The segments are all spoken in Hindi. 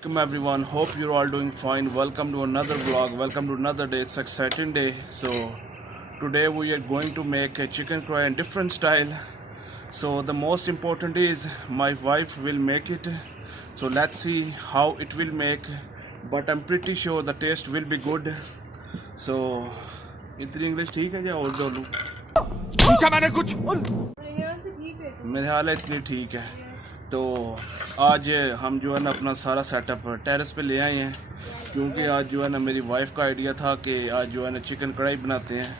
Welcome everyone, hope you're all doing fine. Welcome to another vlog, welcome to another day. It's an exciting day. So today we are going to make a chicken karahi in different style. So the most important is my wife will make it. So let's see how it will make, but I'm pretty sure the taste will be good. So इतनी इंग्लिश ठीक है या और बोलूं? पूछा मैंने कुछ मेरे ख्याल है इतनी ठीक है। तो आज हम जो है ना अपना सारा सेटअप टेरेस पे ले आए हैं, क्योंकि आज जो है ना मेरी वाइफ का आइडिया था कि आज जो है ना चिकन कढ़ाई बनाते हैं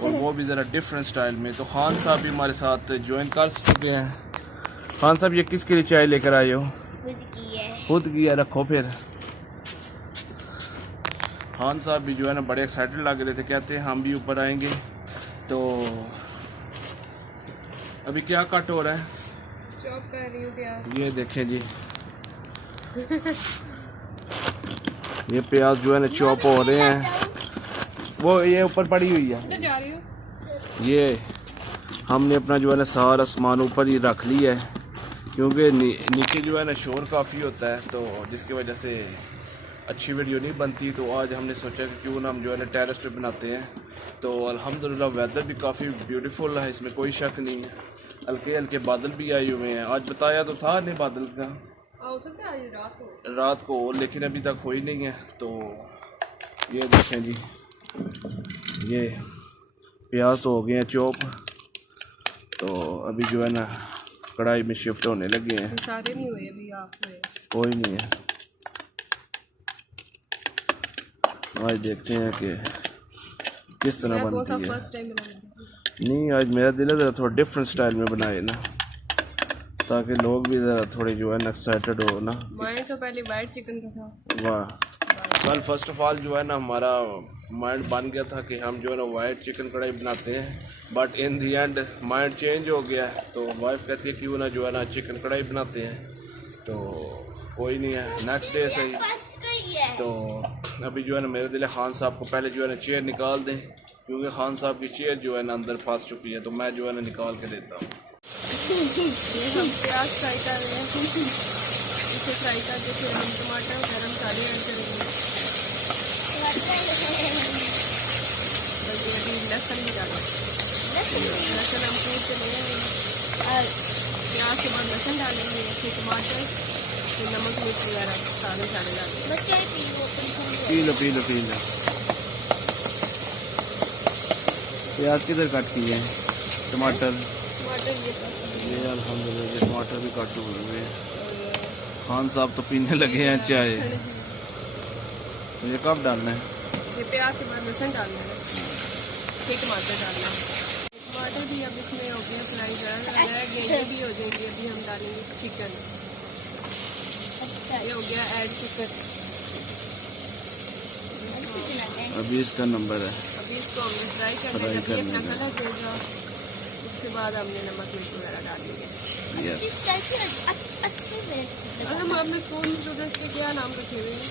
और वो भी ज़रा डिफरेंट स्टाइल में। तो खान साहब भी हमारे साथ ज्वाइन कर चुके हैं। खान साहब ये किसके लिए चाय लेकर आए हो? खुद की है, रखो फिर। खान साहब भी जो है ना बड़े एक्साइटेड लग रहे थे, कहते हैं हम भी ऊपर आएंगे। तो अभी क्या कट हो रहा है? चॉप कर रही हूँ प्याज। ये देखें जी, ये प्याज जो है ना चॉप हो रहे हैं। वो ये ऊपर पड़ी हुई है, जा रही हूँ। ये हमने अपना जो है ना सारा सामान ऊपर ही रख लिया है, क्योंकि नीचे जो है ना शोर काफ़ी होता है, तो जिसकी वजह से अच्छी वीडियो नहीं बनती। तो आज हमने सोचा कि क्यों ना हम जो है ना टेरेस पे बनाते हैं। तो अल्हम्दुलिल्लाह वेदर भी काफ़ी ब्यूटीफुल है, इसमें कोई शक नहीं है। हल्के हल्के बादल भी आए हुए हैं। आज बताया तो था नहीं बादल का, हो सकता है आज रात को, लेकिन अभी तक हो ही नहीं है। तो ये देखें जी, ये प्याज हो गए हैं चॉप। तो अभी जो है ना कढ़ाई में शिफ्ट होने लगे हैं। सारे नहीं हुए अभी, आप हुए? कोई नहीं है। आज देखते हैं कि किस तरह बनती है। नहीं, आज मेरा दिल है ज़रा थोड़ा डिफरेंट स्टाइल में बनाए ना, ताकि लोग भी ज़रा थोड़े जो है ना एक्साइटेड हो ना। माइंड तो पहले वाइट चिकन का था। वाह, कल फर्स्ट ऑफ ऑल जो है ना हमारा माइंड बन गया था कि हम जो है ना वाइट चिकन कढ़ाई बनाते हैं, but in the and mind change हो गया। तो वाइफ कहती है क्यों ना जो है ना चिकन कढ़ाई बनाते हैं। तो कोई नहीं है, नेक्स्ट डे से ही। तो अभी जो है ना मेरे दिल खान साहब को पहले जो है ना चेयर निकाल दें, क्योंकि खान साहब की चेयर जो है ना अंदर फंस चुकी है। तो मैं जो है ना निकाल के देता हूँ। हम प्याज फ्राई कर रहे हैं, इसे फ्राई करके फिर हम टमाटर गरम मसाले ऐड करेंगे। बल्कि अभी लहसुन भी डालें, लहसुन हम कूट के ले आएंगे। प्याज के बाद लहसुन डालेंगे, फिर टमाटर, फिर नमक मिर्च वगैरह सारे मसाले डालेंगे। P low. प्याज किधर कट किए हैं? टमाटर ये अल्हम्दुलिल्लाह ये टमाटर भी कट हुए हैं। खान साहब तो पीने लगे हैं चाय। तो ये कब डालना है? ये प्याज के बाद लहसुन डालना है, फिर टमाटर डालना है। टमाटर भी अब इसमें हो गया फ्राई, रह गए, ये भी हो जाएंगे। अभी हम डालेंगे चिकन। ये हो गया ऐड चिकन। अभी इसका नंबर है। अभी इसको हमने फ्राई करना है, जब ये अपना कलर देगा उसके बाद हमने नमक मिर्च वगैरह डालेंगे। और हम अपने स्कूल में स्टूडेंट्स के क्या नाम रखे हुए हैं?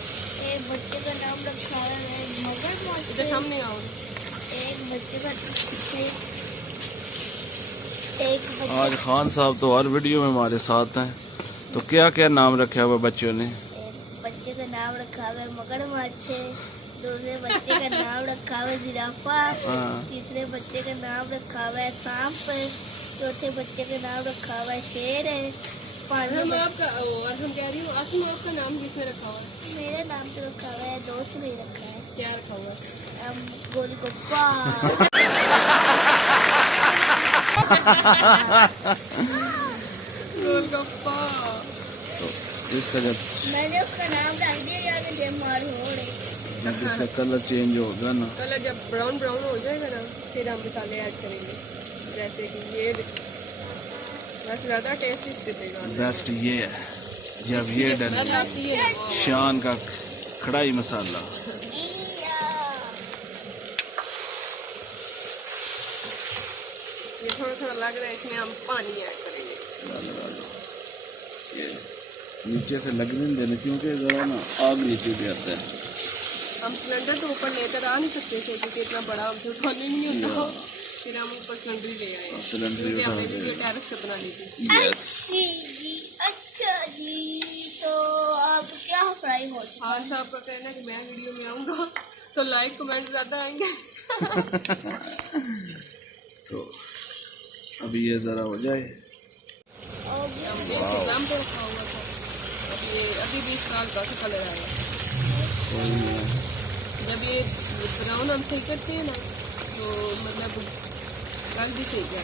एक बच्चे का नाम रखा है मगर, इधर सामने आओ। एक बच्चे आज खान साहब तो हर वीडियो में हमारे साथ हैं। तो क्या क्या नाम रखा हुआ बच्चों ने? बच्चे का नाम रखा है मगरमच्छ, दूसरे बच्चे का नाम रखा है जिराफा, तीसरे बच्चे का नाम रखा है सांप, चौथे बच्चे का नाम रखा है शेर है। हम आपका और हम कह रही हूँ आसिम, आपका नाम किसमें रखा हुआ है? मेरा नाम तो रखा हुआ है, दोस्त ने रखा है। क्या रखा हुआ है? गोलगप्पा। गोलगप्पा। इसका जब मैंने उसका नाम डाल दिया, यार बीमार हो रहे। जब इसका कलर चेंज होगा ना, कलर जब ब्राउन हो जाएगा ना, फिर हम मसाले ऐड करेंगे। जैसे कि ये बस ज़्यादा टेस्ट इससे देगा। बेस्ट ये है जब ये डले शान का कढ़ाई मसाला। ये थोड़ा लग रहा है, इसमें हम पानी ऐड करेंगे। ये नीचे से लगने नहीं देना, क्योंकि ज़रा ना आग नीचे भी आता है। हम सिलेंडर तो ऊपर लेकर आ नहीं सकते थे, क्योंकि इतना बड़ा हमसे उठाने नहीं होता। फिर हम ऊपर सिलेंडर ले आए। सिलेंडर हमने वीडियो टेरेस पे बना ली थी। अच्छा जी, तो आप क्या फ्राई टाइम हो चुका हार साहब का कहना है कि मैं वीडियो में आऊँगा तो लाइक कमेंट ज़्यादा आएंगे। तो अभी ये ज़रा हो जाए। और इंस्टाग्राम पे रखा हुआ था, अभी भी इसका हल्का सा कलर आया। जब ये ब्राउन हम सही करते हैं ना तो मतलब रंग भी सही है।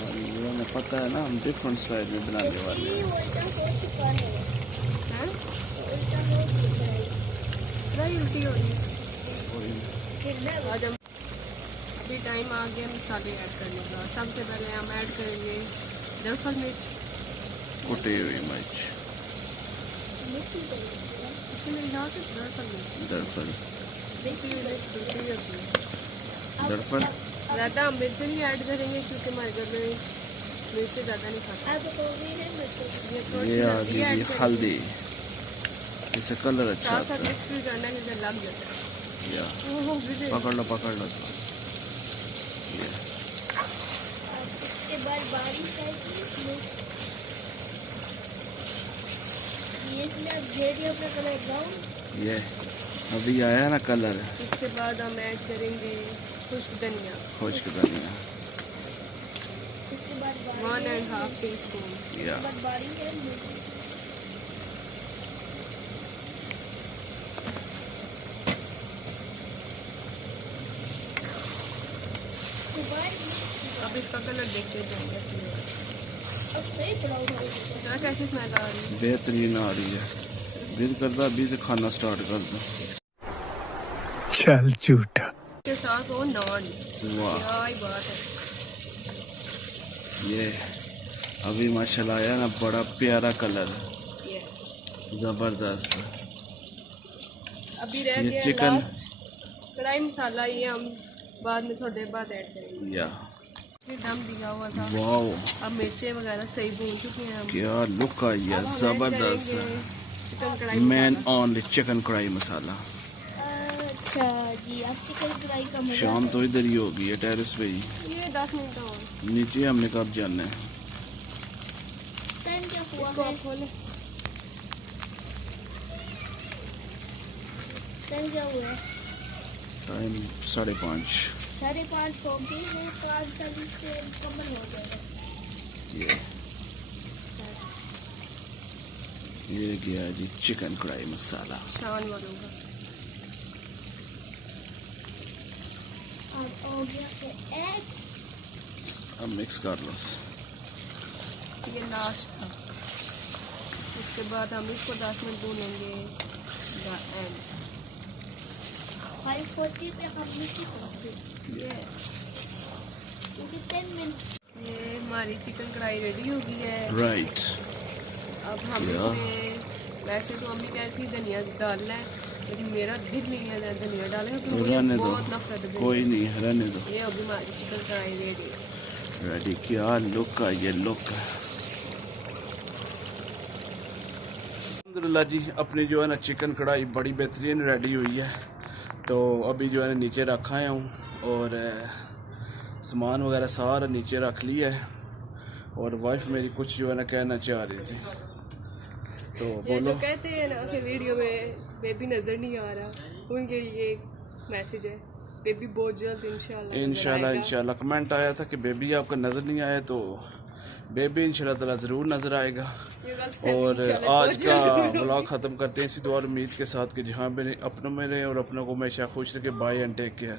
मुझे पता है ना, हम डिफरेंट स्टाइल में बनाने वाले हैं। उल्टा हो चुका है। हैं उल्टा हो चुका है। फ्राई उल्टी हो रही है। फिर मैं आज हम अभी टाइम आ गया मसाले ऐड करने का। सबसे पहले हम ऐड करेंगे जायफल मिर्च, कुटी हुई मिर्च, मिक्सी करेंगे। इसमें यहाँ से जायफल मिर्च दरअसल देखिए मिर्च दूसरी होती है। दरअसल ज़्यादा हम मिर्च नहीं ऐड करेंगे क्योंकि हमारे घर में मिर्च ज़्यादा नहीं खाते। अब तो भी है मिर्च। ये थोड़ी ये सी आ हल्दी गई ऐड जी करेंगे। हल्दी, इससे कलर अच्छा साथ आता साथ है। मिक्स भी करना है नहीं तो लग जाता है। या ओहो, गिरे। पकड़ लो तो ये इसके बाद बारीक है ये इसमें अब दे दिया अपना कलर ब्राउन। ये अभी आया ना कलर। इसके बाद हम ऐड करेंगे खुश्क धनिया, खुश्क धनिया, इसके बाद 1.5 टीस्पून। या बारीक है अब इसका कलर देखते जाएंगे। अब सही ब्राउन हो गया। इतना कैसी स्मेल आ रही है। बेहतरीन आ रही है। दिल करता अभी से खाना स्टार्ट कर दो। चल झूठा। के साथ वो नान, वाह, क्या ही बात है। ये अभी माशाल्लाह आया ना, बड़ा प्यारा कलर, यस। जबरदस्त। अभी रह ये गया चिकन। लास्ट कढ़ाई मसाला, ये हम बाद में थोड़े बाद ऐड करेंगे। या ये दम दिया हुआ था। वाह, अब मिर्चें वगैरह सही भून चुकी हैं हम। क्या लुक आई है, अब हम ऐड जबरदस्त। करेंगे चिकन कढ़ाई मैन मसाला। ऑन चिकन कढ़ाई मसाला। अच्छा जी, अब चिकन फ्राई का मजा शाम तो इधर ही होगी है, टेरेस पे ही। ये 10 मिनट और नीचे हमने कब जाना है? टाइम क्या हुआ इसको है? आप खोलें। टाइम क्या हुआ है? टाइम 5:30। 5:30 हो गई है, 5 तक से कमर हो जाएगा। ये गया जी चिकन कढ़ाई मसाला। शान मारूंगा। अब हो गया है ऐड। अब मिक्स कर लो। ये लास्ट था। इसके बाद हम इसको 10 मिनट भूनेंगे। The end. 5:40 पे हम मिक्सी करते हैं यस। क्योंकि 10 मिनट। ये हमारी चिकन कढ़ाई रेडी हो गई है। राइट। अब हम Yeah. इसमें वैसे तो अम्मी कहती थी धनिया डालना है, लेकिन मेरा दिल नहीं है धनिया डालने का तो क्योंकि रहने मुझे दो, बहुत नफरत है। कोई नहीं, रहने दो। ये अभी हमारी चिकन कढ़ाई रेडी है। रेडी। क्या लुक है, ये लुक है। अल्हम्दुलिल्लाह जी, अपनी जो है ना चिकन कढ़ाई बड़ी बेहतरीन रेडी हुई है। तो अभी जो है ना नीचे रखा है हूँ और सामान वगैरह सारा नीचे रख लिया है। और वाइफ मेरी कुछ जो है ना कहना चाह रही थी, तो ये बोलो। जो कहते हैं ना कि वीडियो में बेबी नज़र नहीं आ रहा, उनके लिए एक मैसेज है। बेबी बहुत जल्द इंशाल्लाह कमेंट आया था कि बेबी आपका नज़र नहीं आया, तो बेबी इंशाल्लाह ताला ज़रूर नज़र आएगा। और आज का व्लॉग ख़त्म करते हैं इसी दुआ और उम्मीद के साथ कि जहाँ भी अपनों में रहें और अपनों को हमेशा खुश रखें। Bye and take care.